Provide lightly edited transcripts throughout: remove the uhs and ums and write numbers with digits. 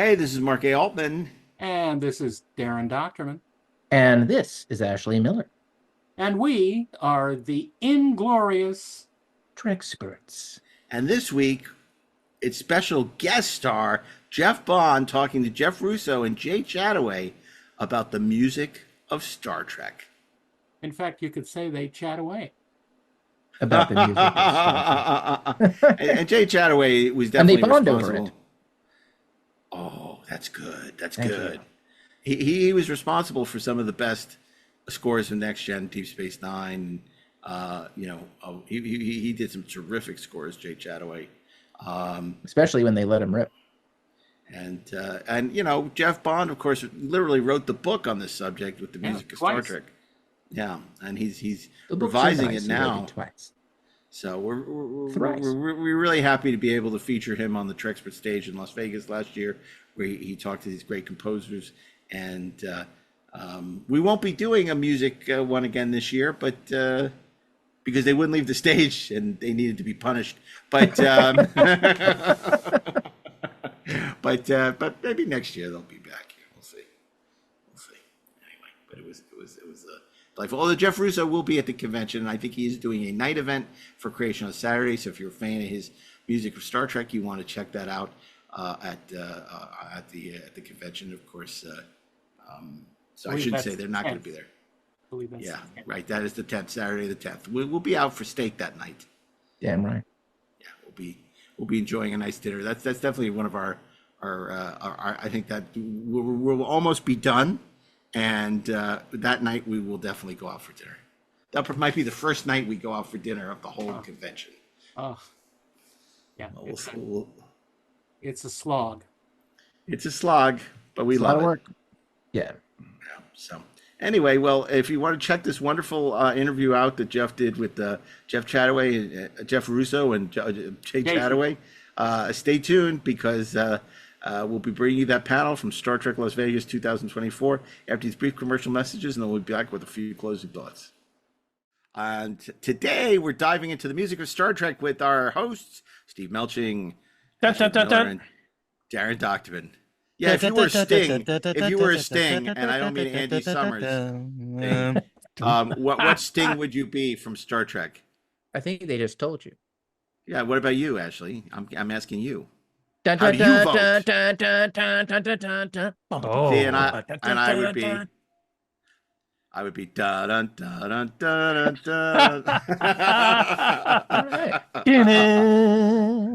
Hey, this is Mark A. Altman. And this is Darren Doctorman. And this is Ashley Miller. And we are the inglorious Treksperts. And this week, it's special guest star Jeff Bond talking to Jeff Russo and Jay Chattaway about the music of Star Trek. In fact, you could say they chat away. About the music of Star Trek. and Jay Chattaway was definitely and they bond responsible. over it. Oh, that's good. That's Thank good. He was responsible for some of the best scores in Next Gen, Deep Space Nine. He did some terrific scores, Jay Chattaway. Especially when they let him rip. And Jeff Bond, of course, literally wrote the book on this subject with the music of Star Trek. Yeah, and he's revising it now. Twice. So we're really happy to be able to feature him on the Trekspert stage in Las Vegas last year, where he talked to these great composers. And we won't be doing a music one again this year, but because they wouldn't leave the stage and they needed to be punished. But but maybe next year they'll be back here. We'll see. Anyway, but it was delightful. Although Jeff Russo will be at the convention, and I think he is doing a night event for Creation on Saturday. So if you're a fan of his music of Star Trek, you want to check that out at the convention, of course. So I shouldn't say they're not going to be there. Yeah, right. That is the 10th, Saturday the 10th. We'll be out for steak that night. Damn right. Yeah, we'll be enjoying a nice dinner. That's definitely one of our I think that we'll almost be done, and that night we will definitely go out for dinner. That might be the first night we go out for dinner of the whole convention. Oh, yeah. It's a slog. It's a slog, but we love it. A lot of work. Yeah. So anyway, well, if you want to check this wonderful interview out that Jeff did with Jeff Chattaway, Jeff Russo, and Jay Chattaway, stay tuned because we'll be bringing you that panel from Star Trek Las Vegas 2024 after these brief commercial messages, and then we'll be back with a few closing thoughts. And today we're diving into the music of Star Trek with our hosts, Steve Melching, and Darren Doctorman. Yeah, if you were a Sting, and I don't mean Andy Summers, what Sting would you be from Star Trek? I think they just told you. Yeah, what about you, Ashley? I'm asking you. How do you vote? See, and I would be da dun da dun da dun da.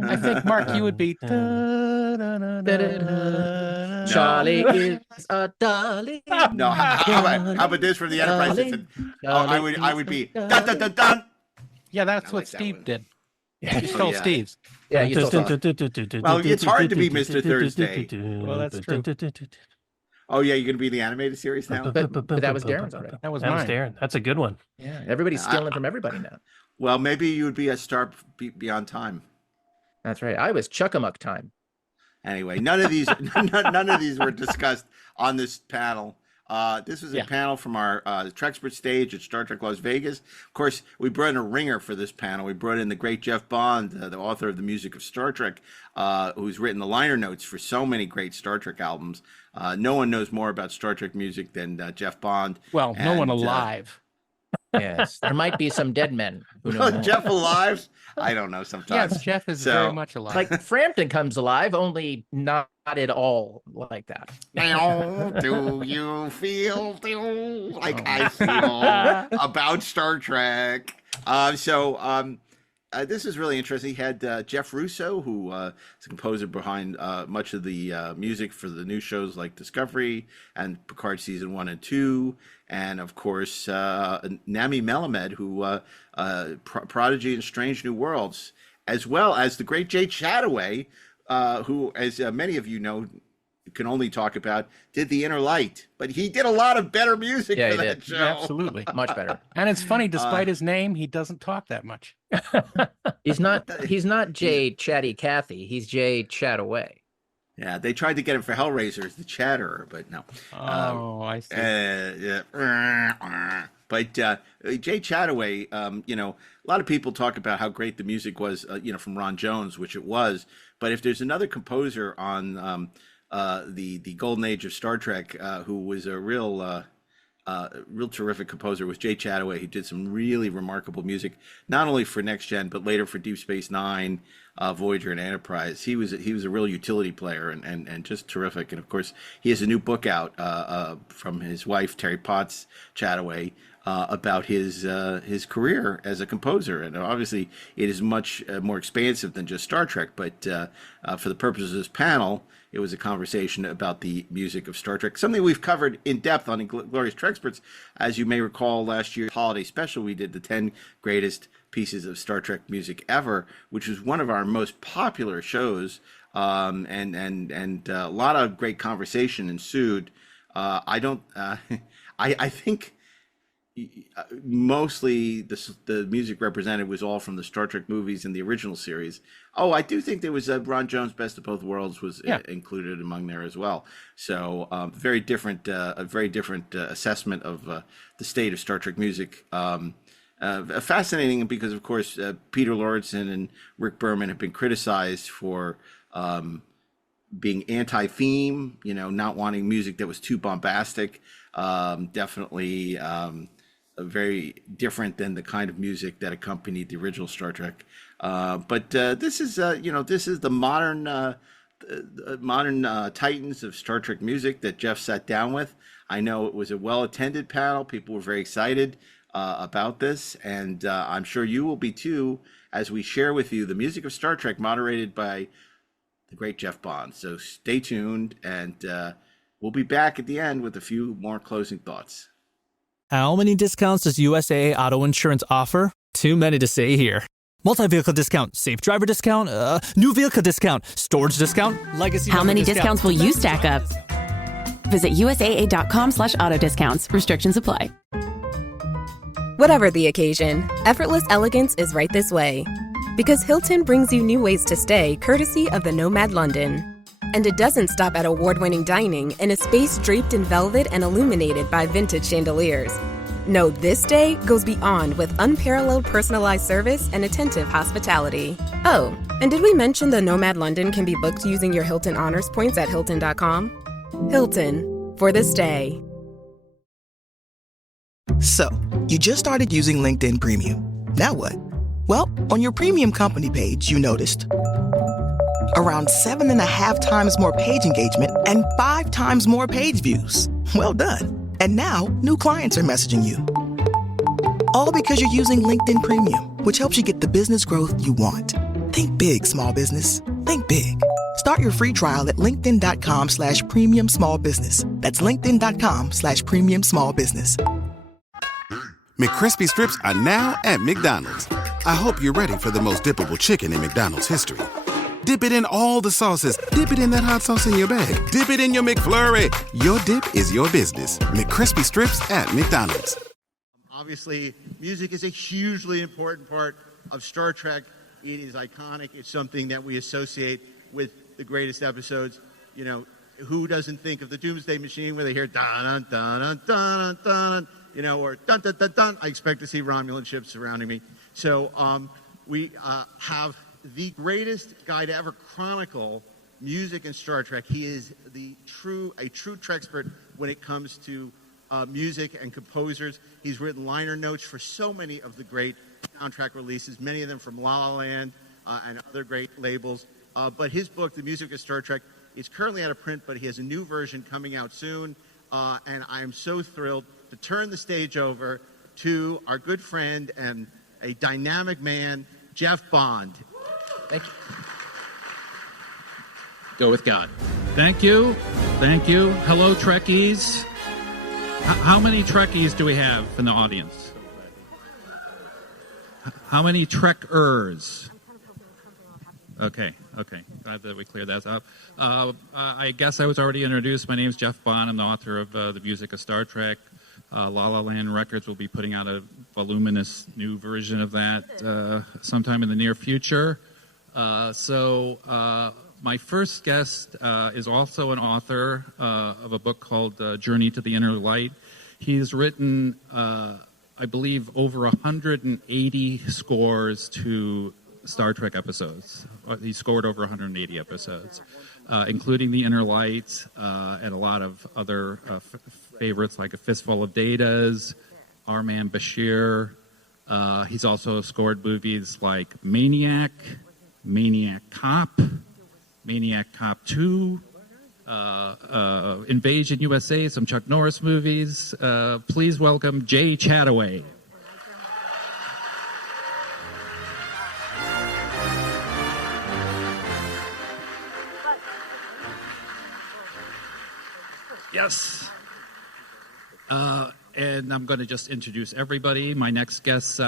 I think Mark, you would be. Charlie is a darling. No, how about this from the Enterprise? I would be dun dun dun dun. Yeah, that's what Steve did. You stole Steve's. Yeah, you stole. Well, it's hard to be Mr. Thursday. Well, that's true. Oh yeah, you're gonna be the animated series now. But that was Darren's already. That was Darren. That's a good one. Yeah, everybody's stealing from everybody now. Well, maybe you would be a star beyond time. That's right. I was Chuckamuck time. Anyway, none of these were discussed on this panel. This was a panel from our Trekspert stage at Star Trek Las Vegas. Of course, we brought in a ringer for this panel. We brought in the great Jeff Bond, the author of the music of Star Trek, who's written the liner notes for so many great Star Trek albums. No one knows more about Star Trek music than Jeff Bond. Well, no one alive. Yes, there might be some dead men who know more. Jeff alive? I don't know sometimes. Yes, Jeff is very much alive. Like Frampton comes alive, only not at all like that. Do you feel like I feel about Star Trek? This is really interesting. He had Jeff Russo, who is a composer behind much of the music for the new shows like Discovery and Picard Season 1 and 2. And, of course, Nami Melamed, who Prodigy and Strange New Worlds, as well as the great Jay Chattaway, who, as many of you know, can only talk about, did The Inner Light. But he did a lot of better music for that show. Yeah, absolutely. Much better. And it's funny, despite his name, he doesn't talk that much. He's not Jay Chatty Cathy. He's Jay Chattaway. Yeah, they tried to get him for Hellraiser, the Chatterer, but no. I see. But Jay Chattaway, a lot of people talk about how great the music was, from Ron Jones, which it was. But if there's another composer on the golden age of Star Trek, who was a real terrific composer, was Jay Chattaway. He did some really remarkable music, not only for Next Gen, but later for Deep Space Nine, Voyager, and Enterprise. He was a real utility player and just terrific. And of course, he has a new book out from his wife, Terry Potts Chattaway, about his career as a composer. And obviously, it is much more expansive than just Star Trek. But for the purposes of this panel, it was a conversation about the music of Star Trek, something we've covered in depth on Glorious Treksperts. As you may recall, last year's holiday special, we did the 10 greatest pieces of Star Trek music ever, which was one of our most popular shows, and a lot of great conversation ensued. I think mostly the music represented was all from the Star Trek movies and the original series. Oh, I do think there was Ron Jones' Best of Both Worlds was included among there as well. So a very different assessment of the state of Star Trek music. Fascinating because, of course, Peter Lorreson and Rick Berman have been criticized for being anti-theme, not wanting music that was too bombastic. Definitely very different than the kind of music that accompanied the original Star Trek. But this is the modern titans of Star Trek music that Jeff sat down with. I know it was a well-attended panel. People were very excited about this, and I'm sure you will be too, as we share with you the music of Star Trek, moderated by the great Jeff Bond. So stay tuned, and we'll be back at the end with a few more closing thoughts. How many discounts does USAA Auto Insurance offer? Too many to say here. Multi-vehicle discount, safe driver discount, new vehicle discount, storage discount, legacy. How many discounts will you stack up? Visit USAA.com/auto discounts. Restrictions apply. Whatever the occasion, effortless elegance is right this way. Because Hilton brings you new ways to stay courtesy of the Nomad London. And it doesn't stop at award-winning dining in a space draped in velvet and illuminated by vintage chandeliers. No, this day goes beyond with unparalleled personalized service and attentive hospitality. Oh, and did we mention the Nomad London can be booked using your Hilton Honors points at Hilton.com? Hilton, for this day. So, you just started using LinkedIn Premium. Now what? Well, on your premium company page, you noticed around 7.5 times more page engagement and 5 times more page views. Well done. And now, new clients are messaging you. All because you're using LinkedIn Premium, which helps you get the business growth you want. Think big, small business. Think big. Start your free trial at linkedin.com/premium small business. That's linkedin.com/premium small business. McCrispy strips are now at McDonald's. I hope you're ready for the most dippable chicken in McDonald's history. Dip it in all the sauces. Dip it in that hot sauce in your bag. Dip it in your McFlurry. Your dip is your business. McCrispy strips at McDonald's. Obviously, music is a hugely important part of Star Trek. It is iconic. It's something that we associate with the greatest episodes. Who doesn't think of the Doomsday Machine where they hear dun dun dun dun dun, or dun dun dun dun. I expect to see Romulan ships surrounding me. So we have the greatest guy to ever chronicle music in Star Trek. He is a true Trekspert when it comes to music and composers. He's written liner notes for so many of the great soundtrack releases, many of them from La La Land and other great labels. But his book, The Music of Star Trek, is currently out of print, but he has a new version coming out soon. And I am so thrilled to turn the stage over to our good friend and a dynamic man, Jeff Bond. Thank you. Go with God. Thank you. Thank you. Hello, Trekkies. How many Trekkies do we have in the audience? How many Trekkers? Okay. Glad that we cleared that up. I guess I was already introduced. My name is Jeff Bond. I'm the author of The Music of Star Trek. La La Land Records will be putting out a voluminous new version of that sometime in the near future. My first guest is also an author of a book called Journey to the Inner Light. He's written, I believe, over 180 scores to Star Trek episodes. He scored over 180 episodes, including The Inner Light and a lot of other favorites like A Fistful of Datas, Our Man Bashir. He's also scored movies like Maniac, Maniac Cop, Maniac Cop 2, Invasion USA, some Chuck Norris movies. Please welcome Jay Chattaway. Yes. And I'm going to just introduce everybody. My next guest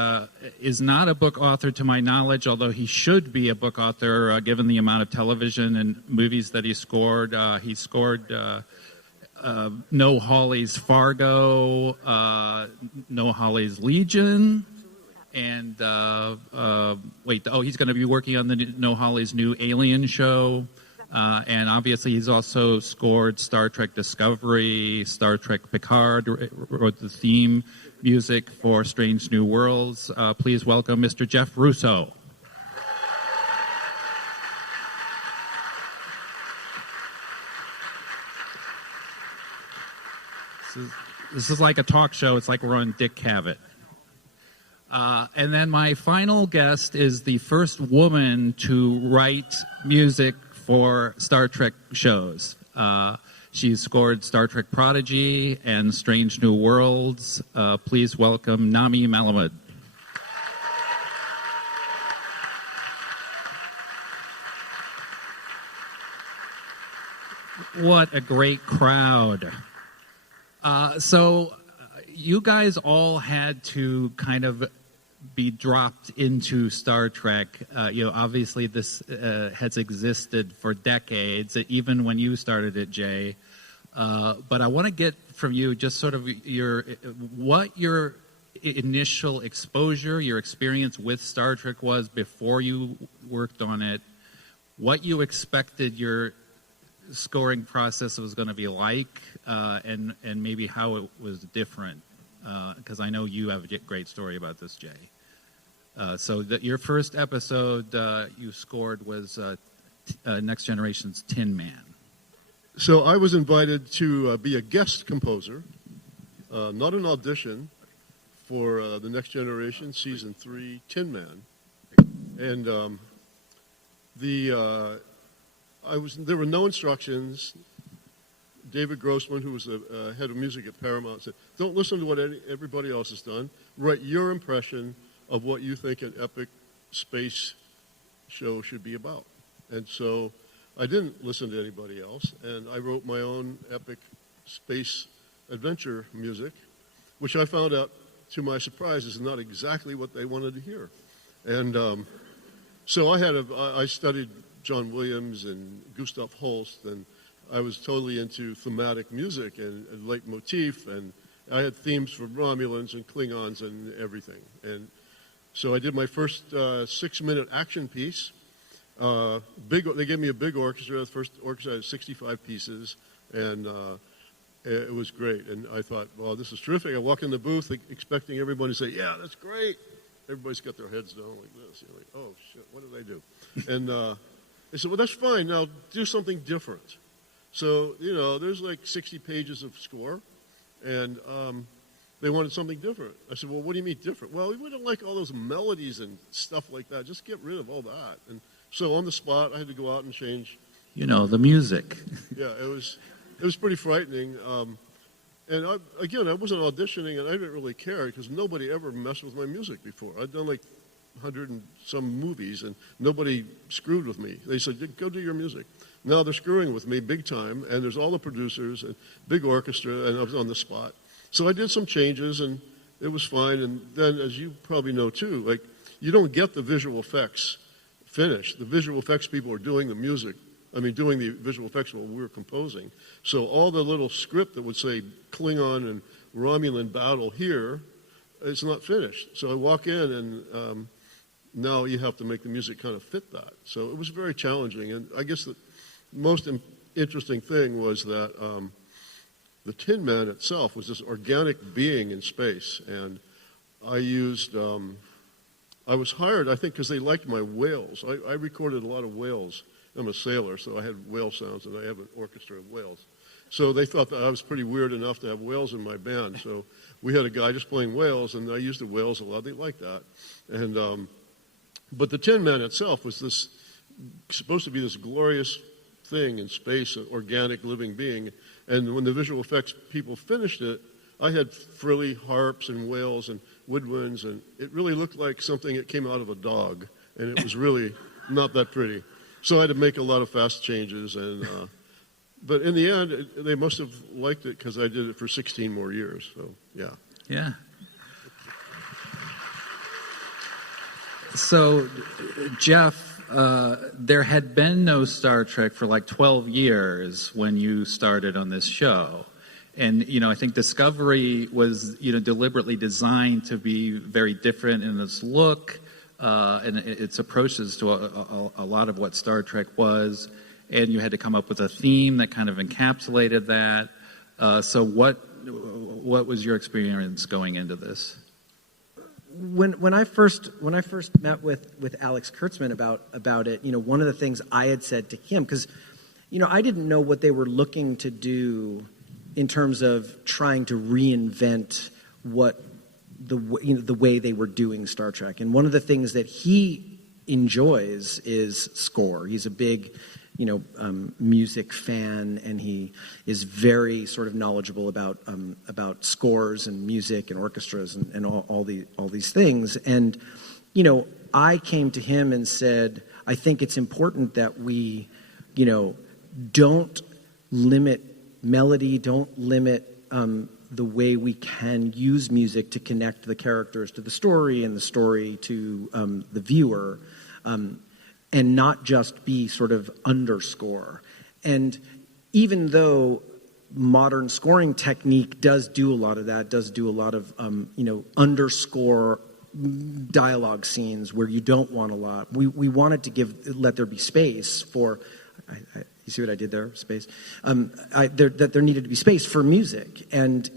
is not a book author to my knowledge, although he should be a book author given the amount of television and movies that he scored. He scored Noah Hawley's Fargo, Noah Hawley's Legion, and he's going to be working on the Noah Hawley's new Alien show. And obviously he's also scored Star Trek Discovery, Star Trek Picard, wrote the theme music for Strange New Worlds. Please welcome Mr. Jeff Russo. This is like a talk show. It's like we're on Dick Cavett. And then my final guest is the first woman to write music for Star Trek shows. She's scored Star Trek Prodigy and Strange New Worlds. Please welcome Nami MELUMAD. What a great crowd. So you guys all had to kind of be dropped into Star Trek. Obviously this has existed for decades, even when you started at Jay. But I want to get from you just sort of your initial exposure, your experience with Star Trek was before you worked on it, what you expected your scoring process was going to be like, and maybe how it was different. Because I know you have a great story about this, Jay. Your first episode you scored was Next Generation's Tin Man. So I was invited to be a guest composer, not an audition, for the Next Generation Season 3 Tin Man. And there were no instructions. David Grossman, who was the head of music at Paramount, said, don't listen to what everybody else has done. Write your impression of what you think an epic space show should be about. And so I didn't listen to anybody else, and I wrote my own epic space adventure music, which I found out, to my surprise, is not exactly what they wanted to hear. And so I studied John Williams and Gustav Holst, and I was totally into thematic music and leitmotif, and I had themes for Romulans and Klingons and everything. And so I did my first 6-minute action piece. They gave me a big orchestra. The first orchestra had 65 pieces, and it was great. And I thought, well, this is terrific. I walk in the booth expecting everyone to say, yeah, that's great. Everybody's got their heads down like this. You're like, oh, shit, what did I do? And they said, well, that's fine. Now do something different. So, there's like 60 pages of score, and they wanted something different. I said, well, what do you mean different? Well, we don't like all those melodies and stuff like that. Just get rid of all that. And so on the spot, I had to go out and change. The music. Yeah, it was pretty frightening. And I wasn't auditioning, and I didn't really care because nobody ever messed with my music before. I'd done like 100 and some movies, and nobody screwed with me. They said, go do your music. Now they're screwing with me big time, and there's all the producers and big orchestra, and I was on the spot. So I did some changes, and it was fine. And then, as you probably know too, like, you don't get the visual effects finished. The visual effects people are doing the music. Doing the visual effects while we were composing. So all the little script that would say Klingon and Romulan battle here, it's not finished. So I walk in, and now you have to make the music kind of fit that. So it was very challenging. And I guess the most interesting thing was that the Tin Man itself was this organic being in space. And I used I was hired, I think, because they liked my whales. I recorded a lot of whales. I'm a sailor, so I had whale sounds, and I have an orchestra of whales. So they thought that I was pretty weird enough to have whales in my band. So we had a guy just playing whales, and I used the whales a lot. They liked that. And but the Tin Man itself was this supposed to be this glorious thing in space, an organic living being. And when the visual effects people finished it, I had frilly harps and whales and woodwinds, and it really looked like something that came out of a dog, and it was really not that pretty. So I had to make a lot of fast changes, and but in the end, they must have liked it because I did it for 16 more years. So yeah. Yeah. So, Jeff, there had been no Star Trek for like 12 years when you started on this show. And, I think Discovery was, deliberately designed to be very different in its look and its approaches to a lot of what Star Trek was. And you had to come up with a theme that kind of encapsulated that. So what was your experience going into this? When I first met with Alex Kurtzman about it, one of the things I had said to him, because I didn't know what they were looking to do in terms of trying to reinvent what the way they were doing Star Trek. And one of the things that he enjoys is score. He's a big music fan, and he is very sort of knowledgeable about scores and music and orchestras and all these things. And I came to him and said, I think it's important that we don't limit melody, don't limit the way we can use music to connect the characters to the story and the story to the viewer. And not just be sort of underscore. And even though modern scoring technique does do a lot of that, does do a lot of, underscore dialogue scenes where you don't want a lot. We wanted to let there be space for, you see what I did there, space? That there needed to be space for music. And,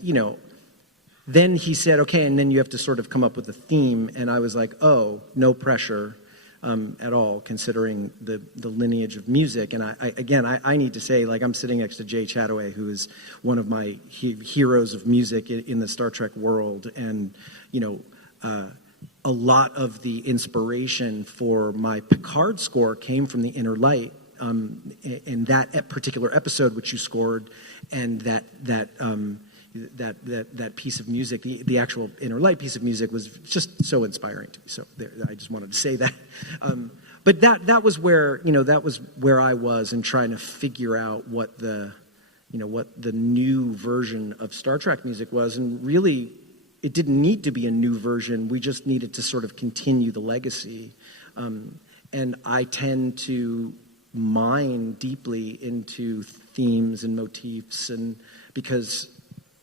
then he said, okay, and then you have to sort of come up with a theme. And I was like, oh, no pressure. At all, considering the lineage of music. And I need to say, like, I'm sitting next to Jay Chattaway, who is one of my heroes of music in the Star Trek world. And, a lot of the inspiration for my Picard score came from the Inner Light, in that particular episode which you scored, and that piece of music, the actual Inner Light piece of music, was just so inspiring to me. So I just wanted to say that. But that was where I was in trying to figure out what the new version of Star Trek music was. And really, it didn't need to be a new version. We just needed to sort of continue the legacy. And I tend to mine deeply into themes and motifs, and because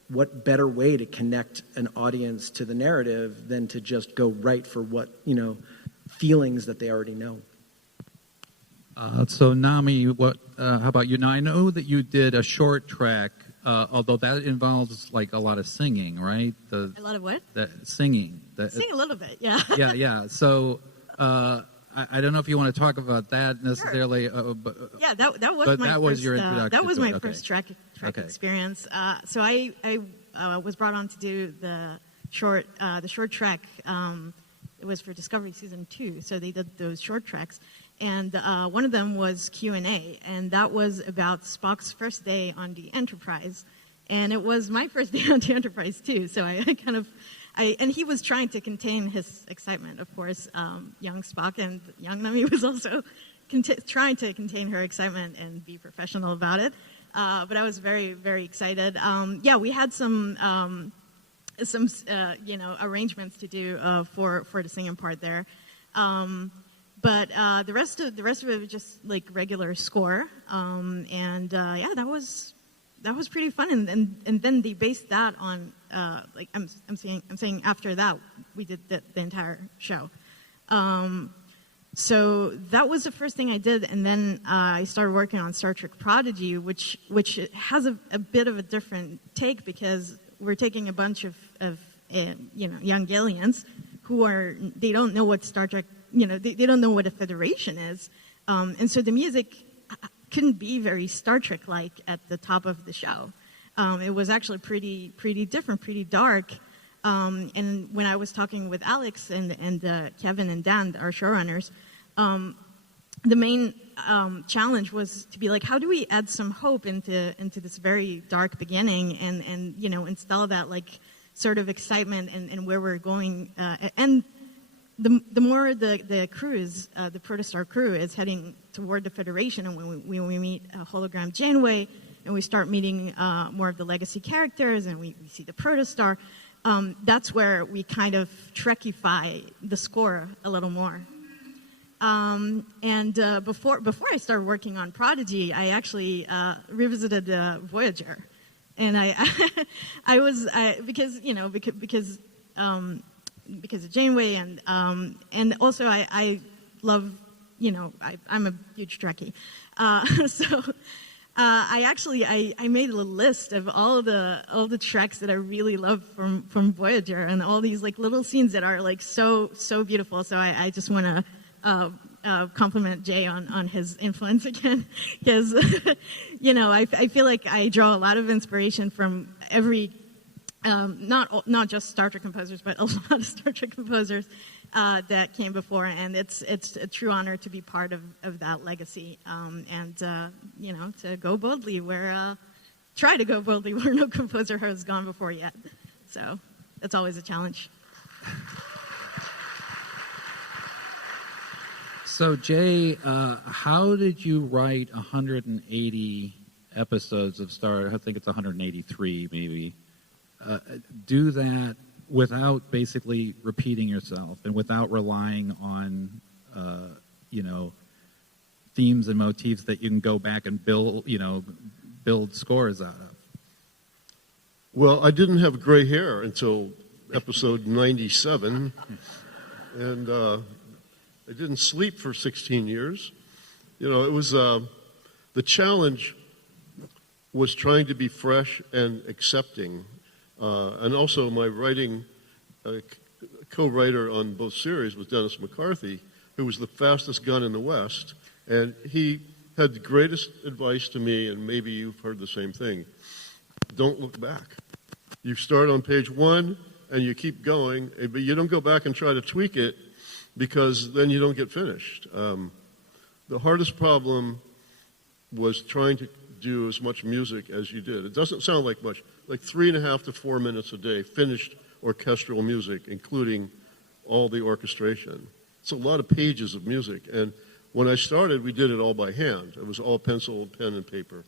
what better way to connect an audience to the narrative than to just go right for what, feelings that they already know. So Nami, how about you? Now, I know that you did a short track, although that involves like a lot of singing, right? A lot of what? Singing. Sing a little bit, yeah. Yeah. So I don't know if you want to talk about that necessarily. Sure. Yeah, that was your introduction. That was my first track experience. So I was brought on to do the short track. It was for Discovery Season 2, so they did those short tracks. And one of them was Q&A, and that was about Spock's first day on the Enterprise. And it was my first day on the Enterprise, too, so and he was trying to contain his excitement, of course. Young Spock and young Nami was also trying to contain her excitement and be professional about it. But I was very, very excited. We had some arrangements to do for the singing part there. But the rest of it was just like regular score. That was pretty fun. And then they based that on I'm saying after that we did the entire show. So that was the first thing I did, and then I started working on Star Trek Prodigy, which has a bit of a different take, because we're taking a bunch of young aliens they don't know what Star Trek, they don't know what a Federation is. And so the music couldn't be very Star Trek-like at the top of the show. It was actually pretty different, pretty dark. And when I was talking with Alex and Kevin and Dan, our showrunners, the main challenge was to be like, how do we add some hope into this very dark beginning and install that like sort of excitement and where we're going. And the more the crews, the Protostar crew is heading toward the Federation, and when we meet Hologram Janeway and we start meeting more of the legacy characters and we see the Protostar, that's where we kind of Trekify the score a little more. Before I started working on Prodigy, I actually revisited Voyager, and because of Janeway and also I love, I'm a huge Trekkie, so I made a list of all the tracks that I really love from Voyager, and all these like little scenes that are like so beautiful. So I just want to compliment Jay on his influence again, because I feel like I draw a lot of inspiration from every not just Star Trek composers, but a lot of Star Trek composers that came before, and it's a true honor to be part of that legacy, and to go boldly try to go boldly where no composer has gone before yet. So that's always a challenge. So, Jay, how did you write 180 episodes of Star? I think it's 183, maybe. Do that without basically repeating yourself and without relying on, themes and motifs that you can go back and build scores out of. Well, I didn't have gray hair until episode 97, and I didn't sleep for 16 years. It was the challenge was trying to be fresh and accepting. And also my writing co-writer on both series was Dennis McCarthy, who was the fastest gun in the West. And he had the greatest advice to me, and maybe you've heard the same thing. Don't look back. You start on page 1 and you keep going, but you don't go back and try to tweak it, because then you don't get finished. The hardest problem was trying to do as much music as you did. It doesn't sound like much, like 3.5 to 4 minutes a day, finished orchestral music, including all the orchestration. It's a lot of pages of music. And when I started, we did it all by hand. It was all pencil, pen, and paper.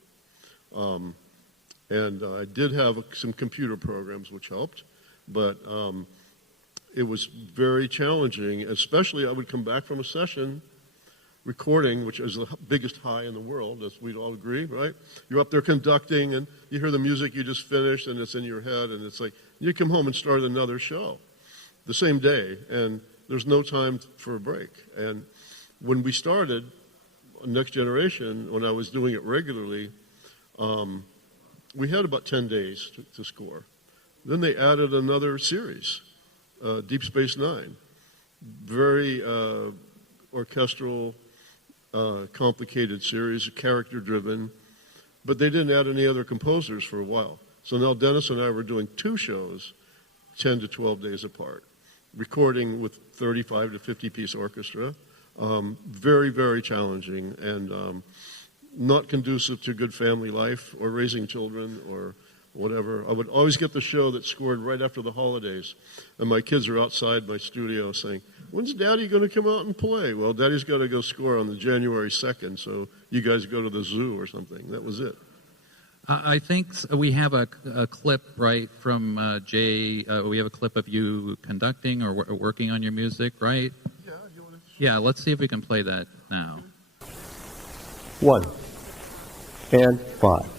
And I did have some computer programs which helped, but it was very challenging, especially I would come back from a session recording, which is the biggest high in the world, as we'd all agree, right? You're up there conducting, and you hear the music you just finished, and it's in your head, and it's like, you come home and start another show the same day, and there's no time for a break. And when we started Next Generation, when I was doing it regularly, we had about 10 days to score. Then they added another series, Deep Space Nine. Very orchestral, complicated series, character-driven, but they didn't add any other composers for a while. So now Dennis and I were doing 2 shows, 10 to 12 days apart, recording with 35 to 50-piece orchestra. Very, very challenging, and not conducive to good family life or raising children or whatever. I would always get the show that scored right after the holidays, and my kids are outside my studio saying, when's Daddy going to come out and play? Well, Daddy's got to go score on the January 2nd, so you guys go to the zoo or something. That was it. I think we have a clip, right, from Jay. We have a clip of you conducting or working on your music, right? Yeah, you want to? Yeah, let's see if we can play that now. 1 and 5.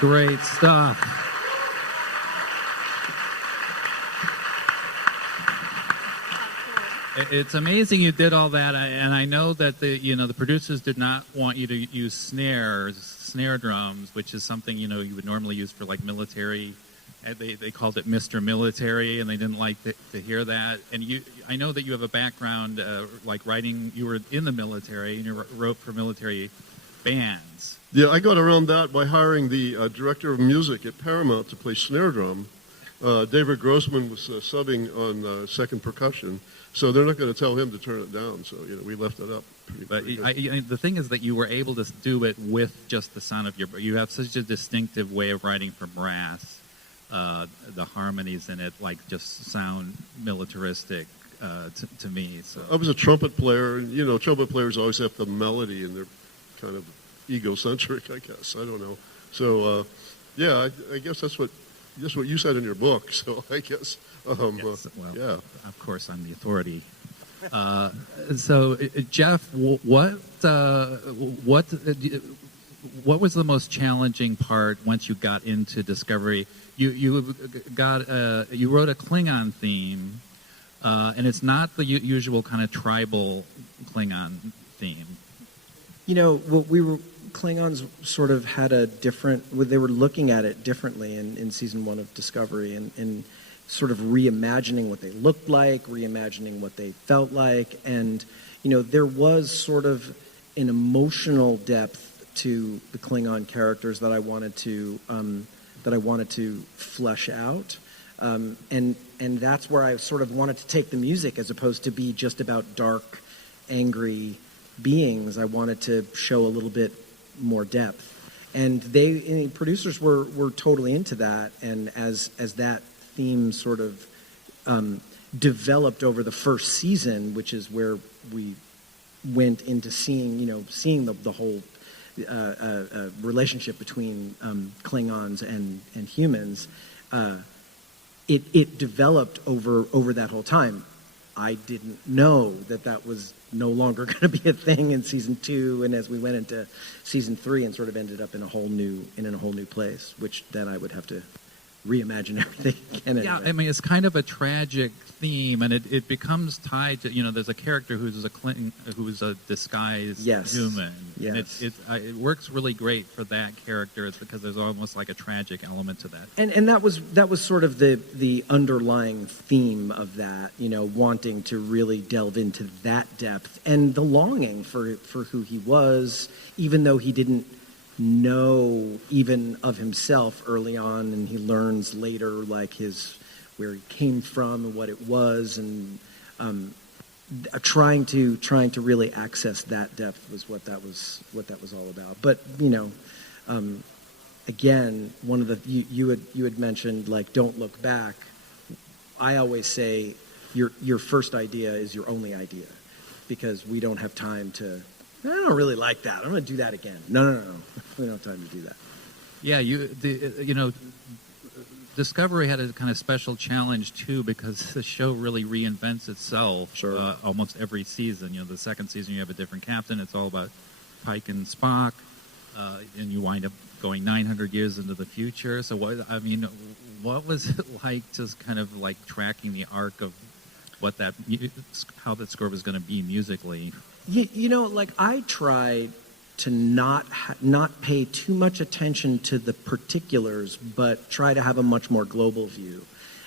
Great stuff. It's amazing you did all that, and I know that the producers did not want you to use snare drums, which is something you would normally use for like military. They called it Mr. Military, and they didn't like to hear that. And I know that you have a background like writing. You were in the military, and you wrote for military bands. Yeah, I got around that by hiring the director of music at Paramount to play snare drum. David Grossman was subbing on second percussion, so they're not going to tell him to turn it down. So we left it up. But the thing is that you were able to do it with just the sound of you have such a distinctive way of writing for brass. The harmonies in it just sound militaristic to me. So I was a trumpet player, and trumpet players always have the melody, and they're kind of egocentric, I guess. I don't know. So I guess that's what you said in your book. So I guess yes, yeah. Of course, I'm the authority. So Jeff, what was the most challenging part once you got into Discovery? You wrote a Klingon theme, and it's not the usual kind of tribal Klingon theme. Klingons sort of had a different. They were looking at it differently in season 1 of Discovery, and sort of reimagining what they looked like, reimagining what they felt like, and there was sort of an emotional depth to the Klingon characters that I wanted to flesh out, and that's where I sort of wanted to take the music as opposed to be just about dark, angry beings. I wanted to show a little bit more depth, and the producers were totally into that. And as that theme sort of developed over the first season, which is where we went into seeing the whole relationship between Klingons and humans, it developed over that whole time. I didn't know that was no longer going to be a thing in season 2, and as we went into season 3 and sort of ended up in a whole new place, which then I would have to reimagine everything again. Yeah, I mean, it's kind of a tragic theme, and it becomes tied to, there's a character who's a disguised human. Yes. And it works really great for that character. It's because there's almost like a tragic element to that. And that was sort of the underlying theme of that, wanting to really delve into that depth and the longing for who he was, even though he didn't know even of himself early on, and he learns later where he came from and what it was, and trying to really access that depth was what that was all about. But again, one of the you had mentioned don't look back. I always say your first idea is your only idea, because we don't have time to. I don't really like that. I'm going to do that again. No. We don't have time to do that. Yeah, Discovery had a kind of special challenge too, because the show really reinvents itself almost every season. The second season you have a different captain. It's all about Pike and Spock, and you wind up going 900 years into the future. So what was it like, just kind of like tracking the arc of how that score was going to be musically? I tried to not pay too much attention to the particulars, but try to have a much more global view.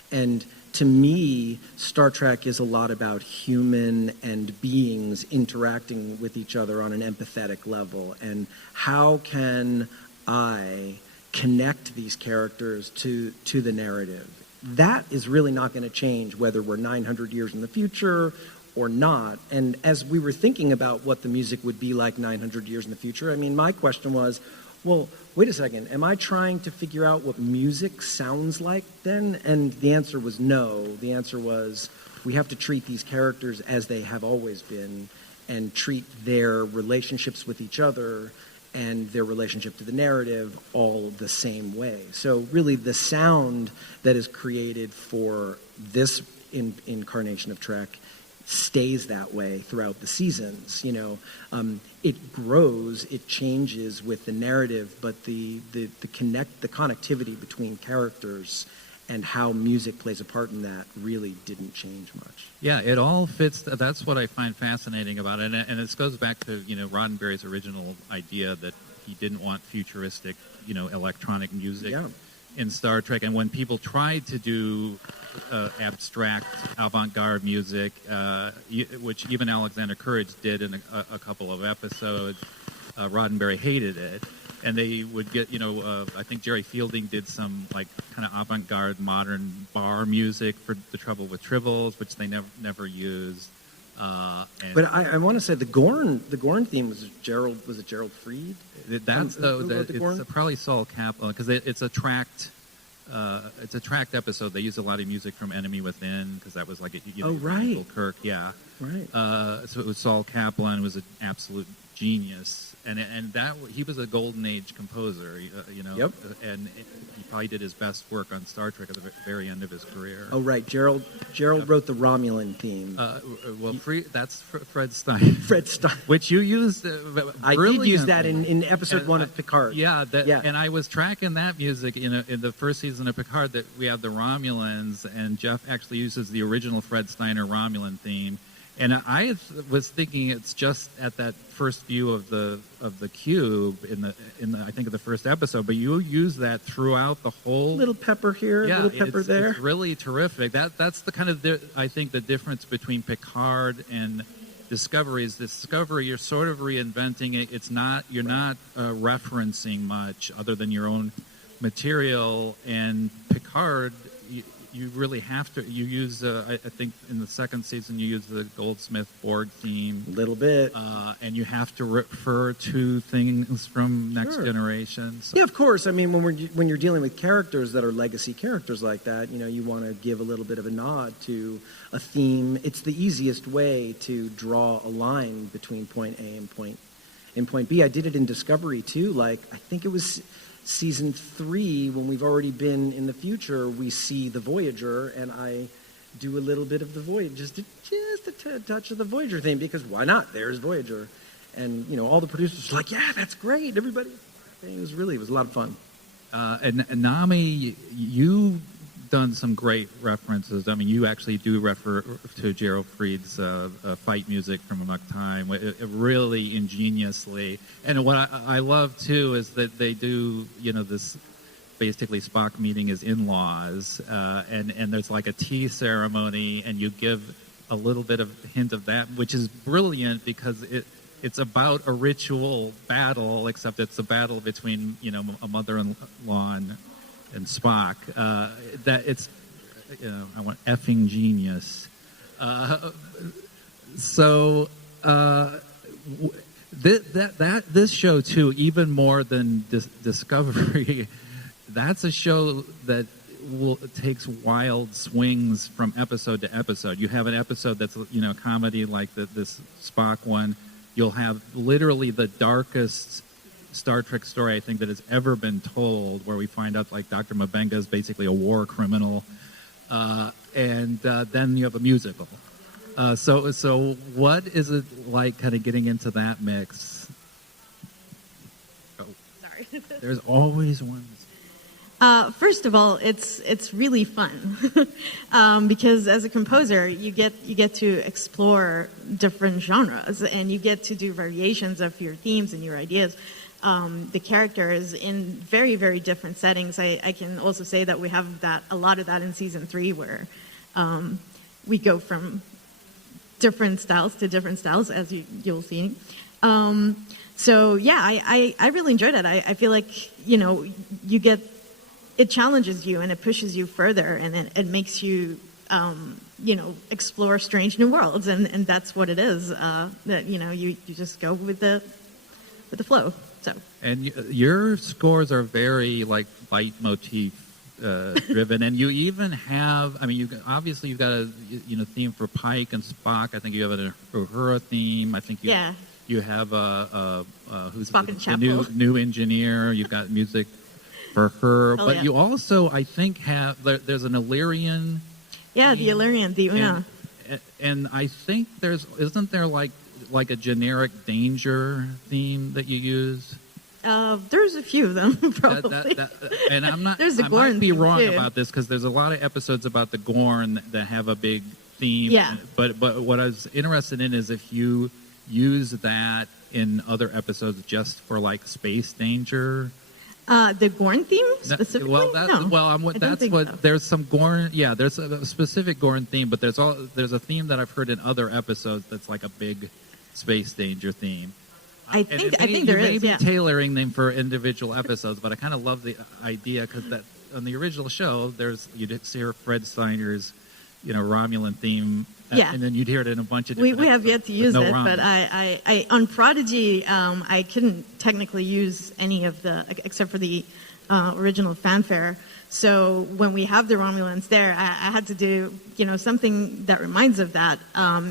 And to me, Star Trek is a lot about human and beings interacting with each other on an empathetic level. And how can I connect these characters to the narrative? That is really not going to change whether we're 900 years in the future or not. And as we were thinking about what the music would be like 900 years in the future, my question was, well, wait a second, am I trying to figure out what music sounds like then? And the answer was no. The answer was, we have to treat these characters as they have always been, and treat their relationships with each other and their relationship to the narrative all the same way. So really the sound that is created for this incarnation of Trek stays that way throughout the seasons. It grows, it changes with the narrative, but the connectivity between characters and how music plays a part in that really didn't change much. Yeah, it all fits. That's what I find fascinating about it, and it goes back to Roddenberry's original idea that he didn't want futuristic, electronic music in Star Trek. And when people tried to do abstract avant-garde music, which even Alexander Courage did in a couple of episodes, Roddenberry hated it. And they would get, I think Jerry Fielding did some kind of avant-garde modern bar music for The Trouble with Tribbles, which they never used. But I want to say the Gorn theme was Gerald Fried? That's it's probably Saul Kaplan, because it's a tracked episode. They use a lot of music from Enemy Within, because that was Michael Kirk, right. So it was Saul Kaplan, was an absolute genius. And that he was a golden age composer, and he probably did his best work on Star Trek at the very end of his career. Oh, right. Gerald wrote the Romulan theme. That's Fred Stein. Fred Stein. Which you used I did use that in episode 1 of Picard. And I was tracking that music in the first season of Picard, that we have the Romulans, and Jeff actually uses the original Fred Steiner Romulan theme. And I was thinking it's just at that first view of the cube in the I think of the first episode, but you use that throughout the whole. Little pepper here, little pepper there. It's really terrific. That's the kind of I think the difference between Picard and Discovery is Discovery. You're sort of reinventing it. You're not referencing much other than your own material, and Picard. You really have to. You use, I think, in the second season, you use the Goldsmith Borg theme a little bit, and you have to refer to things from Next Generation. So. Yeah, of course. I mean, when you're dealing with characters that are legacy characters like that, you want to give a little bit of a nod to a theme. It's the easiest way to draw a line between point A and point B. I did it in Discovery too. I think it was Season 3, when we've already been in the future, we see the Voyager, and I do a little bit of the Voyager, just a touch of the Voyager theme, because why not? There's Voyager. And, all the producers were like, yeah, that's great, everybody. It was a lot of fun. And Nami, you done some great references. I mean, you actually do refer to Gerald Fried's fight music from Amok Time, really ingeniously. And what I love too is that they do, this basically Spock meeting his in-laws, and there's like a tea ceremony, and you give a little bit of hint of that, which is brilliant because it's about a ritual battle, except it's a battle between a mother-in-law and Spock. That it's I want effing genius. This show too, even more than Discovery, that's a show that takes wild swings from episode to episode. You have an episode that's a comedy like this Spock one. You'll have literally the darkest Star Trek story I think that has ever been told, where we find out Dr. M'Benga is basically a war criminal, and then you have a musical. So what is it like kind of getting into that mix? Oh. Sorry. There's always one. First of all, it's really fun because as a composer, you get to explore different genres, and you get to do variations of your themes and your ideas. The characters in very, very different settings. I can also say that we have a lot of that in season 3, where we go from different styles to different styles, as you'll see. So yeah, I really enjoyed it. I feel like it challenges you and it pushes you further, and it makes you explore strange new worlds, and that's what it is. That you just go with the flow. So. And your scores are very leitmotif driven, and you even have. I mean, you've got a theme for Pike and Spock. I think you have a Uhura theme. I think you have who's the new engineer. You've got music for her, but you also I think have there's an Illyrian. Yeah, the Illyrian, the Una. and I think isn't there like a generic danger theme that you use? There's a few of them, probably. And I'm not. There's the I Gorn might be theme, wrong too. about this because there's a lot of episodes about the Gorn that have a big theme. Yeah. But what I was interested in is if you use that in other episodes just for like space danger. The Gorn theme specifically? Well, So. There's some Gorn. Yeah, there's a specific Gorn theme, but there's a theme that I've heard in other episodes that's like a big space danger theme. I think there is. You may be Yeah. tailoring them for individual episodes, but I kind of love the idea because that on the original show, you'd hear Fred Steiner's, Romulan theme, Yeah. and then you'd hear it in a bunch of different. We have yet to use no it, Romulan. but I on Prodigy, I couldn't technically use any of except for the original fanfare. So when we have the Romulans there, I had to do something that reminds of that.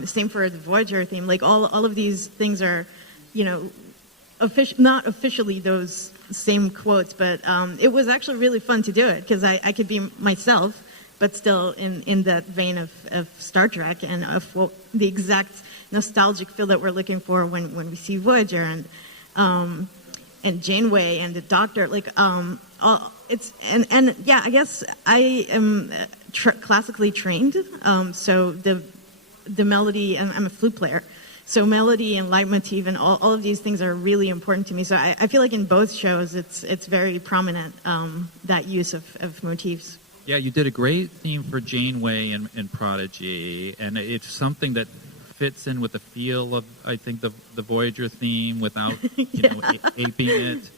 Same for the Voyager theme. Like all of these things are, not officially those same quotes, but it was actually really fun to do it because I could be myself, but still in that vein of Star Trek and of the exact nostalgic feel that we're looking for when we see Voyager and Janeway and the Doctor. Like yeah, I guess I am classically trained, so the melody, and I'm a flute player. So melody and leitmotif and all of these things are really important to me. So I feel like in both shows, it's very prominent, that use of motifs. Yeah, you did a great theme for Janeway and Prodigy, and it's something that fits in with the feel of, I think, the Voyager theme without aping it.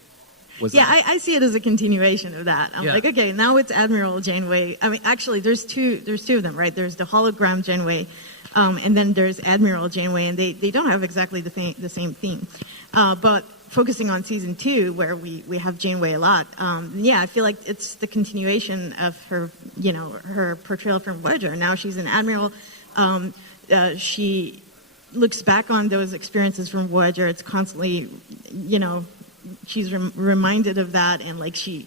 I see it as a continuation of that. I'm like, okay, now it's Admiral Janeway. I mean, actually, there's two of them, right? There's the hologram Janeway, and then there's Admiral Janeway, and they don't have exactly the same theme. But focusing on season 2, where we have Janeway a lot, I feel like it's the continuation of her, her portrayal from Voyager. Now she's an Admiral. She looks back on those experiences from Voyager. It's constantly, she's reminded of that, and like she's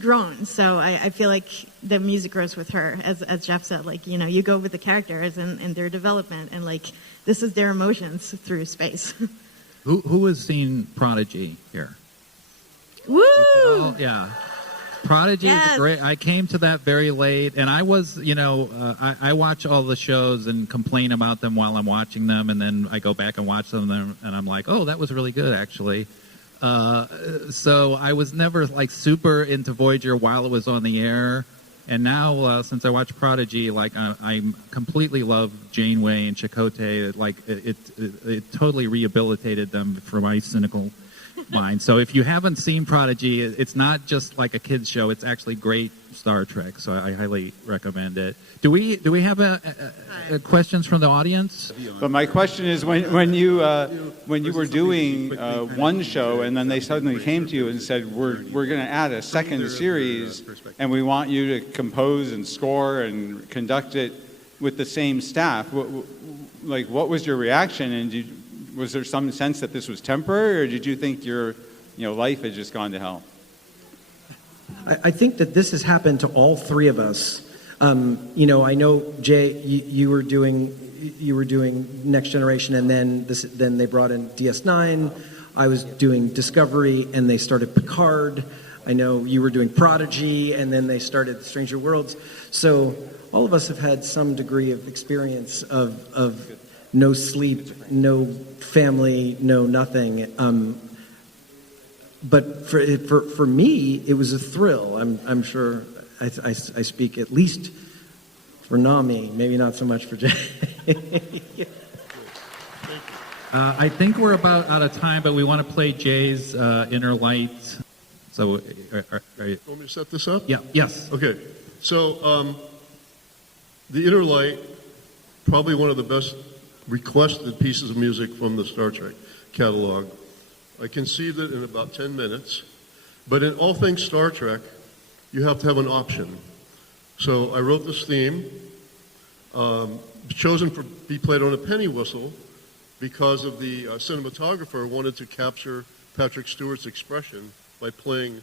grown. So I feel like the music grows with her, as Jeff said. Like you go with the characters and their development, and like this is their emotions through space. Who has seen Prodigy here? Woo! Oh, yeah. Prodigy is great. I came to that very late, and I was, I watch all the shows and complain about them while I'm watching them, and then I go back and watch them, and I'm like, oh, that was really good, actually. So I was never like super into Voyager while it was on the air, and now since I watch Prodigy, like I completely love Janeway and Chakotay. Like it totally rehabilitated them for my cynical mind. So if you haven't seen Prodigy, it's not just like a kids show. It's actually great Star Trek. So I highly recommend it. Do we have questions from the audience? But my question is, when you were doing one show and then they suddenly came to you and said, we're going to add a second series and we want you to compose and score and conduct it with the same staff, what was your reaction? And was there some sense that this was temporary, or did you think your life had just gone to hell? I think that this has happened to all three of us. I know, Jay, you were doing Next Generation, and then they brought in DS9. I was doing Discovery, and they started Picard. I know you were doing Prodigy, and then they started Stranger Worlds. So all of us have had some degree of experience of no sleep, no family, no nothing. But for me, it was a thrill. I'm sure I speak at least for Nami, maybe not so much for Jay. I think we're about out of time, but we want to play Jay's Inner Light. So, are you... Want me to set this up? Yeah. Yes. Okay. So, the Inner Light, probably one of the best requested pieces of music from the Star Trek catalog. I conceived it in about 10 minutes, but in all things Star Trek, you have to have an option. So I wrote this theme, chosen to be played on a penny whistle because of the cinematographer wanted to capture Patrick Stewart's expression by playing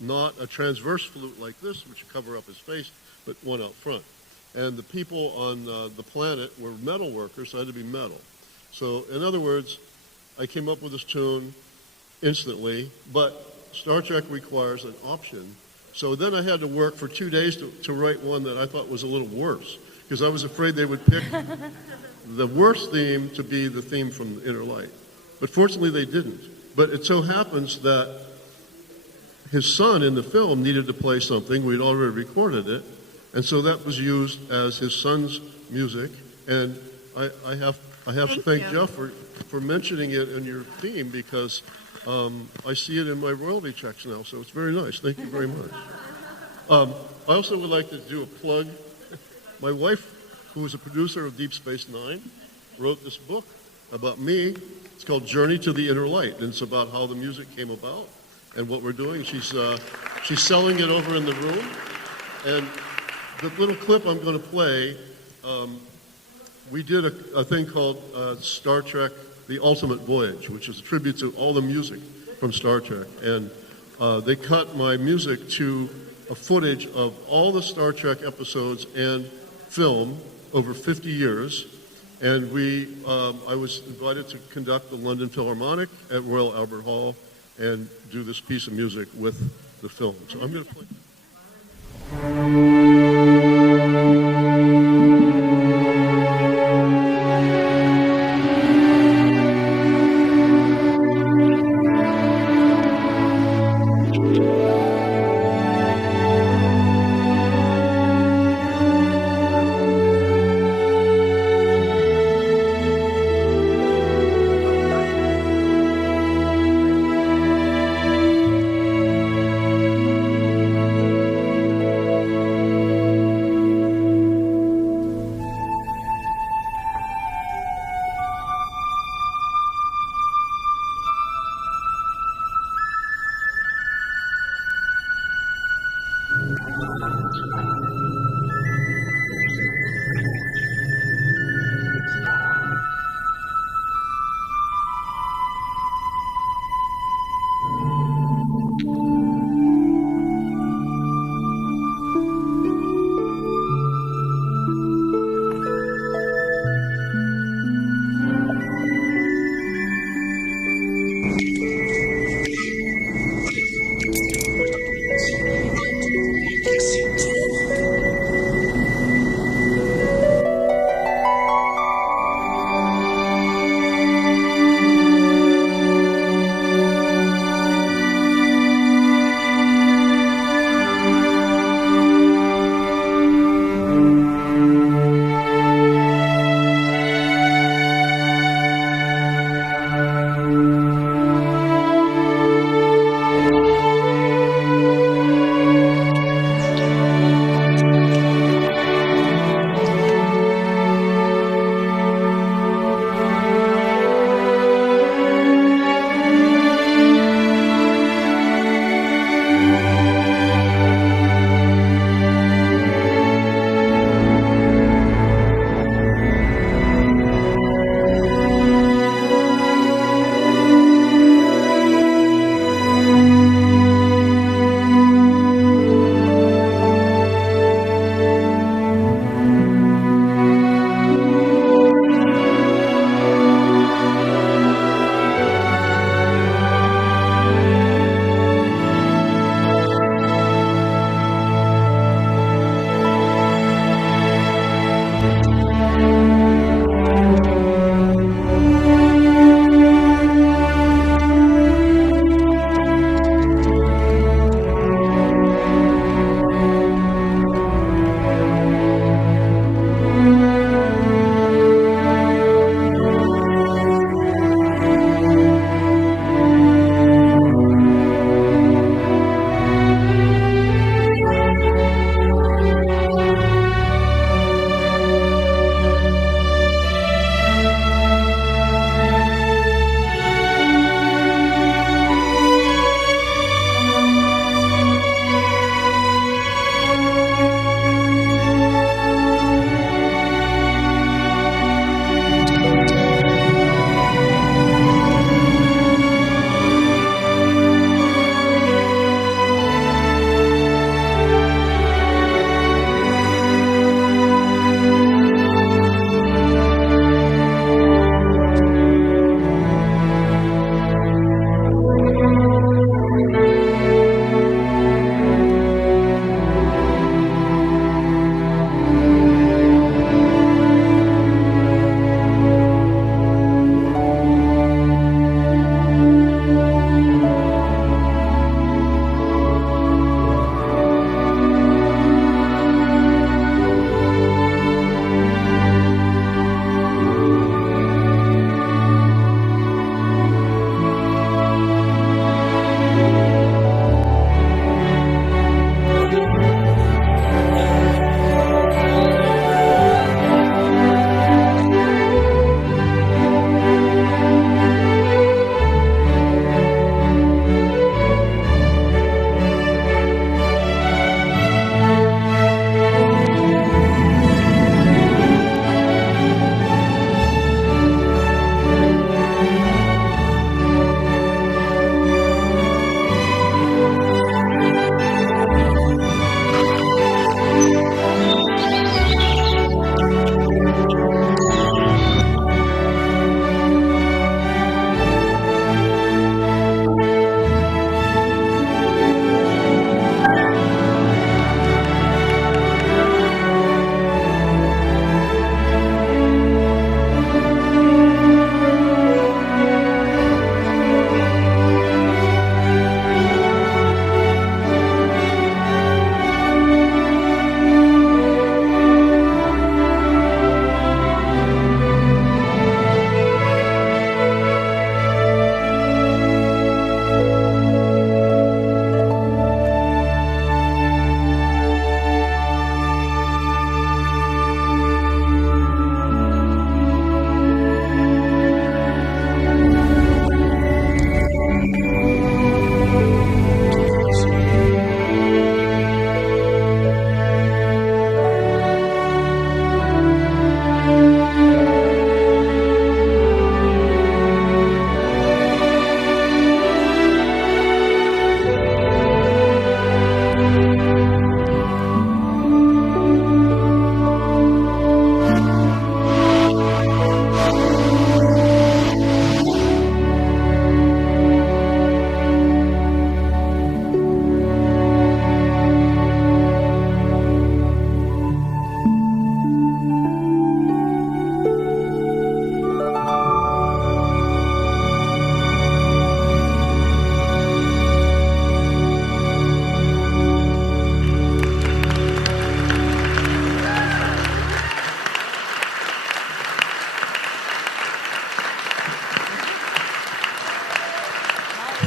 not a transverse flute like this, which would cover up his face, but one out front. and the people on the planet were metal workers, so it had to be metal. So in other words, I came up with this tune instantly, but Star Trek requires an option. So then I had to work for 2 days to write one that I thought was a little worse, because I was afraid they would pick the worst theme to be the theme from Inner Light. But fortunately they didn't. But it so happens that his son in the film needed to play something. We'd already recorded it. And so that was used as his son's music. And I have to thank Jeff for mentioning it in your theme, because I see it in my royalty checks now. So it's very nice. Thank you very much. I also would like to do a plug. My wife, who was a producer of Deep Space Nine, wrote this book about me. It's called Journey to the Inner Light, and it's about how the music came about and what we're doing. She's selling it over in the room, and the little clip I'm going to play, we did a thing called Star Trek: The Ultimate Voyage, which is a tribute to all the music from Star Trek, and they cut my music to a footage of all the Star Trek episodes and film over 50 years. And I was invited to conduct the London Philharmonic at Royal Albert Hall and do this piece of music with the film. So I'm going to play.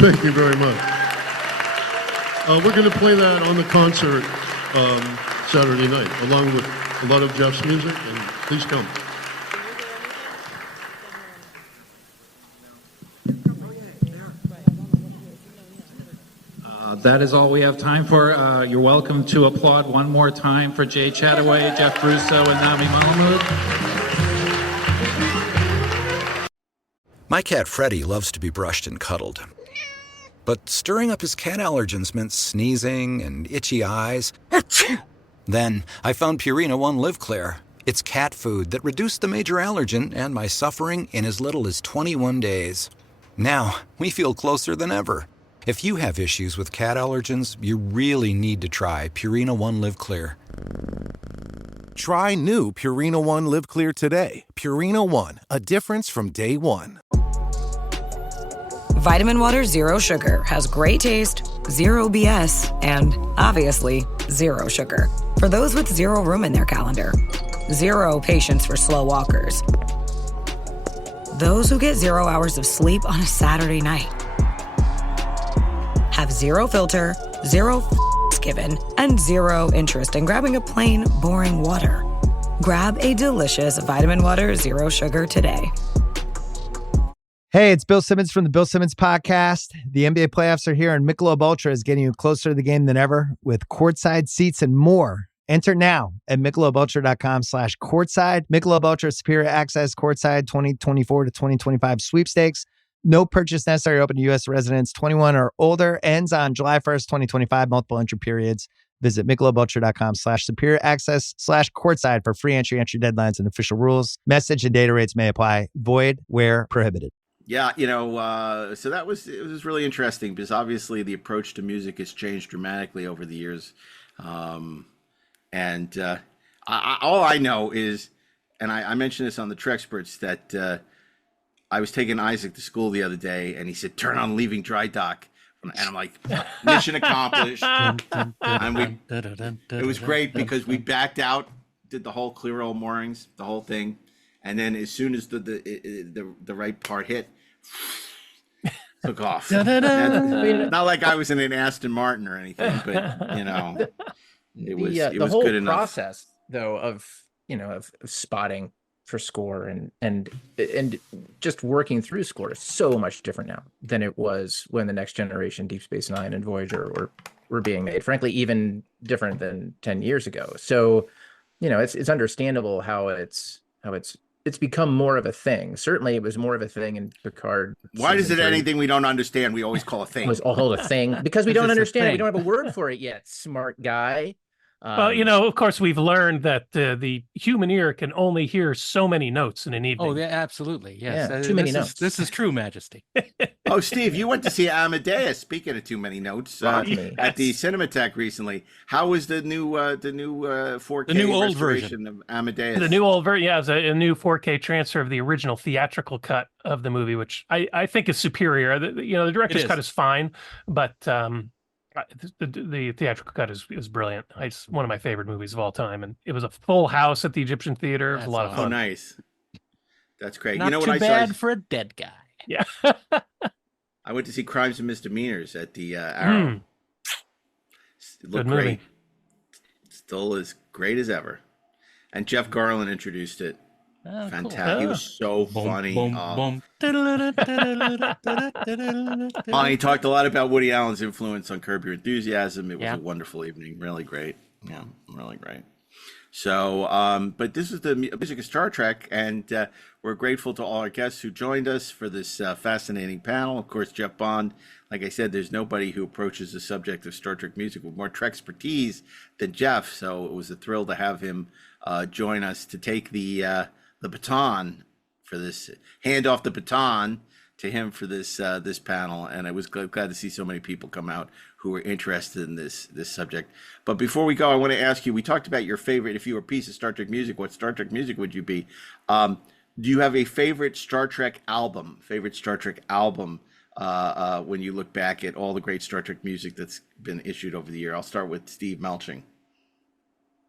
Thank you very much. We're going to play that on the concert Saturday night, along with a lot of Jeff's music, and please come. That is all we have time for. You're welcome to applaud one more time for Jay Chattaway, Jeff Russo, and NAMI MELUMAD. My cat Freddie loves to be brushed and cuddled. But stirring up his cat allergens meant sneezing and itchy eyes. Then I found Purina One Live Clear. It's cat food that reduced the major allergen and my suffering in as little as 21 days. Now, we feel closer than ever. If you have issues with cat allergens, you really need to try Purina One Live Clear. Try new Purina One Live Clear today. Purina One, a difference from day one. Vitamin Water Zero Sugar has great taste, zero BS, and obviously zero sugar. For those with zero room in their calendar, zero patience for slow walkers, those who get 0 hours of sleep on a Saturday night, have zero filter, zero given, and zero interest in grabbing a plain, boring water. Grab a delicious Vitamin Water Zero Sugar today. Hey, it's Bill Simmons from the Bill Simmons Podcast. The NBA playoffs are here, and Michelob Ultra is getting you closer to the game than ever with courtside seats and more. Enter now at MichelobUltra.com/courtside. Michelob Ultra Superior Access Courtside 2024 to 2025 sweepstakes. No purchase necessary. Open to U.S. residents 21 or older. Ends on July 1st, 2025. Multiple entry periods. Visit MichelobUltra.com/superior access/courtside for free entry deadlines and official rules. Message and data rates may apply. Void where prohibited. Yeah, so it was really interesting because obviously the approach to music has changed dramatically over the years. All I know is, and I mentioned this on the Treksperts, that I was taking Isaac to school the other day and he said, turn on Leaving Dry Dock. And I'm like, mission accomplished. And it was great because we backed out, did the whole clear old moorings, the whole thing. And then as soon as the right part hit, took off. Not like I was in an Aston Martin or anything, but it was the was whole good enough. process though of spotting for score and just working through score is so much different now than it was when the Next Generation, Deep Space Nine, and Voyager were being made. Frankly, even different than 10 years ago. So, it's understandable how it's become more of a thing. Certainly, it was more of a thing in Picard. Why is it anything we don't understand? We always call a thing. It was a thing because we don't understand it. We don't have a word for it yet. Smart guy. Well, of course, we've learned that the human ear can only hear so many notes in an evening. Oh, yeah, absolutely. Yes. Yeah, too many notes. This is true, Majesty. Oh, Steve, you went to see Amadeus. Speaking of too many notes, at the Cinematheque recently. How was the new 4K the new old restoration of Amadeus? The new old version, yeah, it was a new 4K transfer of the original theatrical cut of the movie, which I think is superior. The director's cut is fine, but the theatrical cut is brilliant. It's one of my favorite movies of all time, and it was a full house at the Egyptian Theater. It was a lot of fun. Oh, nice. That's great. Not what too I bad saw? for a dead guy. Yeah. I went to see Crimes and Misdemeanors at the Arrow. It looked Good movie. great. Still as great as ever. And Jeff Garland introduced it. Oh, fantastic. Cool. He was so funny. Boom. He talked a lot about Woody Allen's influence on Curb Your Enthusiasm. It was a wonderful evening. Really great. Yeah, really great. So, but this is the music of Star Trek, and we're grateful to all our guests who joined us for this fascinating panel. Of course, Jeff Bond, like I said, there's nobody who approaches the subject of Star Trek music with more Trekspertise than Jeff. So it was a thrill to have him join us to take the baton for this, hand off the baton to him for this this panel. And I was glad to see so many people come out who were interested in this subject. But before we go, I want to ask you, we talked about your favorite, if you were a piece of Star Trek music, what Star Trek music would you be? Do you have a favorite Star Trek album when you look back at all the great Star Trek music that's been issued over the year? I'll start with Steve Melching.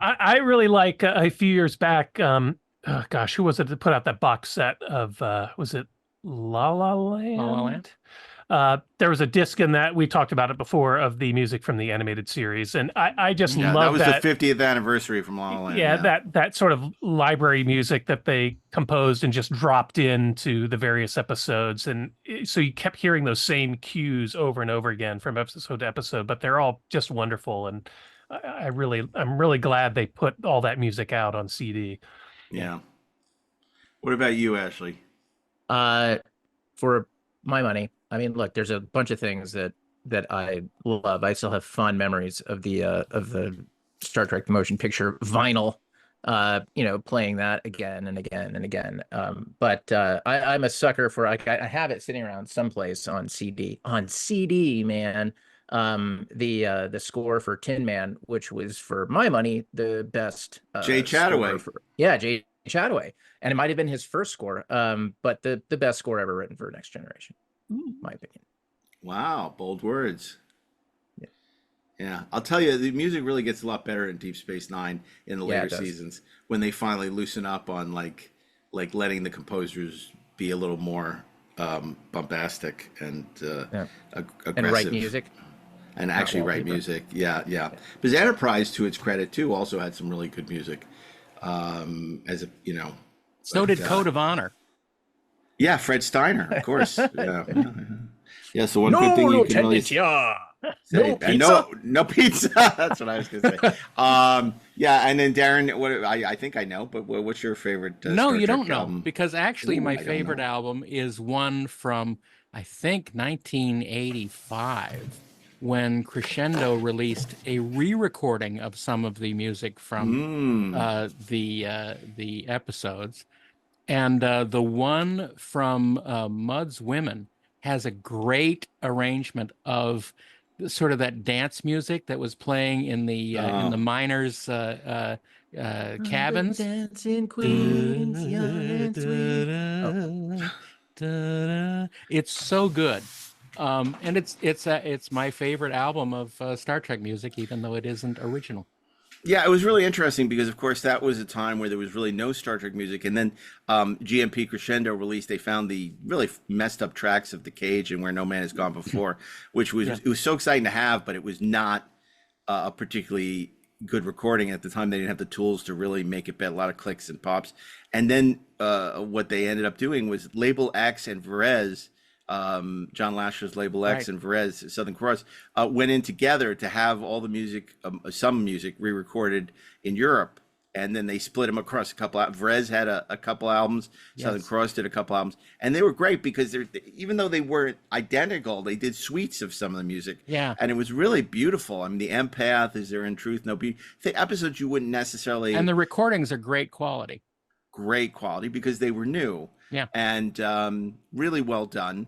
I really like a few years back, who was it that put out that box set of, was it La La Land? La La Land? There was a disc in that, we talked about it before, of the music from the animated series, and I just love that. That was the 50th anniversary from La La Land. Yeah, that sort of library music that they composed and just dropped into the various episodes, and so you kept hearing those same cues over and over again from episode to episode, but they're all just wonderful, and I'm really glad they put all that music out on CD. Yeah. What about you, Ashley? For my money, I mean, look, there's a bunch of things that I love. I still have fond memories of the Star Trek the Motion Picture vinyl, playing that again and again and again. But I'm a sucker for, I have it sitting around someplace on CD, man. The score for Tin Man, which was, for my money, the best. Jay Chattaway. Jay Chattaway. And it might have been his first score, but the best score ever written for Next Generation, my opinion. Wow, bold words. Yeah, I'll tell you, the music really gets a lot better in Deep Space Nine in the later seasons, when they finally loosen up on like letting the composers be a little more bombastic and aggressive. And write music. And actually write music. Yeah. Because Enterprise, to its credit too, also had some really good music. So did Code of Honor. Yeah, Fred Steiner, of course. Yeah. So one good thing you can really say, no pizza. No pizza. That's what I was going to say. Yeah, and then Darren, what I think I know, but what's your favorite? No, you Trek don't know, album? because actually my favorite album is one from, I think, 1985. When Crescendo released a re-recording of some of the music from the episodes, and the one from Mud's Women has a great arrangement of sort of that dance music that was playing in the miners' cabins. Dancing queens, young and sweet. It's so good. And it's my favorite album of Star Trek music, even though it isn't original. Yeah, it was really interesting because, of course, that was a time where there was really no Star Trek music, and then GMP Crescendo released. They found the really messed up tracks of The Cage and Where No Man Has Gone Before, which was it was so exciting to have, but it was not a particularly good recording at the time. They didn't have the tools to really make it better. A lot of clicks and pops, and then what they ended up doing was Label X and Varese. John Lasher's Label X and Varese Southern Cross went in together to have all the music, some music re-recorded in Europe, and then they split them across a couple. Varese had a couple albums, Southern Cross did a couple albums, and they were great because even though they weren't identical, they did suites of some of the music. Yeah, and it was really beautiful. I mean, the Empath, Is There in Truth No Beauty, the episodes you wouldn't necessarily. And the recordings are great quality. Great quality because they were new. Yeah, and really well done.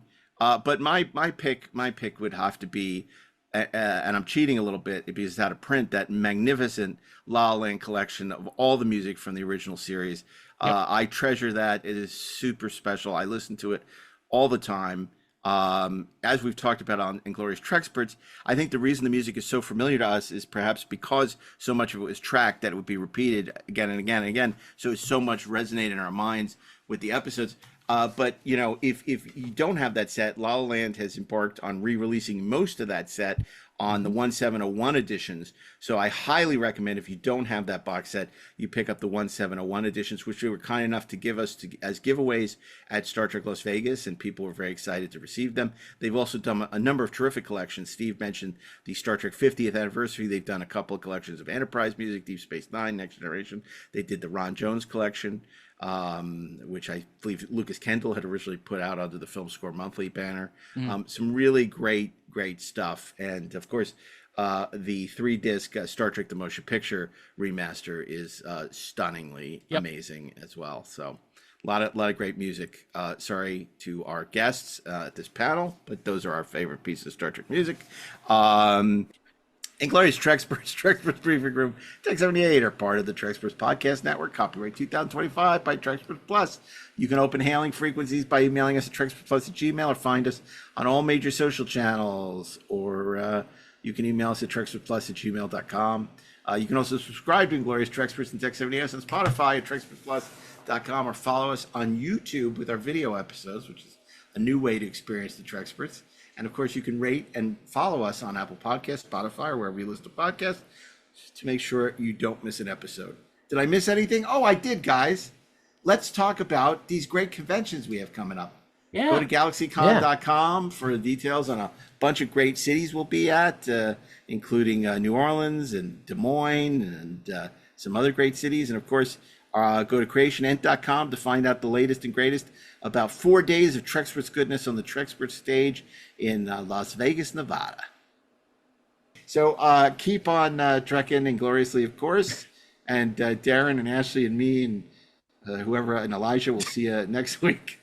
But my pick would have to be, and I'm cheating a little bit because it's out of print, that magnificent La La Land collection of all the music from the original series. I treasure that. It is super special. I listen to it all the time. As we've talked about on Inglorious Treksperts, I think the reason the music is so familiar to us is perhaps because so much of it was tracked that it would be repeated again and again and again. So it's so much resonated in our minds with the episodes. But, if you don't have that set, La La Land has embarked on re-releasing most of that set on the 1701 editions. So I highly recommend, if you don't have that box set, you pick up the 1701 editions, which they were kind enough to give us as giveaways at Star Trek Las Vegas, and people were very excited to receive them. They've also done a number of terrific collections. Steve mentioned the Star Trek 50th anniversary. They've done a couple of collections of Enterprise music, Deep Space Nine, Next Generation. They did the Ron Jones collection, which I believe Lucas Kendall had originally put out under the Film Score Monthly banner. Some really great stuff. And of course, the 3-disc Star Trek the Motion Picture remaster is stunningly amazing as well. So a lot of great music. Sorry to our guests at this panel, but those are our favorite pieces of Star Trek music. Inglorious Treksperts, Treksperts Briefing Room, Tech 78 are part of the Treksperts Podcast Network. Copyright 2025 by Treksperts Plus. You can open hailing frequencies by emailing us at trekspertsplus@gmail.com or find us on all major social channels, or you can email us at trekspertsplus@gmail.com. You can also subscribe to Inglorious Treksperts and Tech 78 on Spotify at trekspertsplus.com, or follow us on YouTube with our video episodes, which is a new way to experience the Treksperts. And of course, you can rate and follow us on Apple Podcasts, Spotify, or wherever you listen to podcasts to make sure you don't miss an episode. Did I miss anything? Oh, I did, guys. Let's talk about these great conventions we have coming up. Yeah. Go to galaxycon.com for details on a bunch of great cities we'll be at, including New Orleans and Des Moines and some other great cities. And of course, go to creationent.com to find out the latest and greatest about 4 days of Treksperts goodness on the Trekspert stage in Las Vegas, Nevada. So keep on trekking and gloriously, of course. And Darren and Ashley and me and whoever and Elijah will see you next week.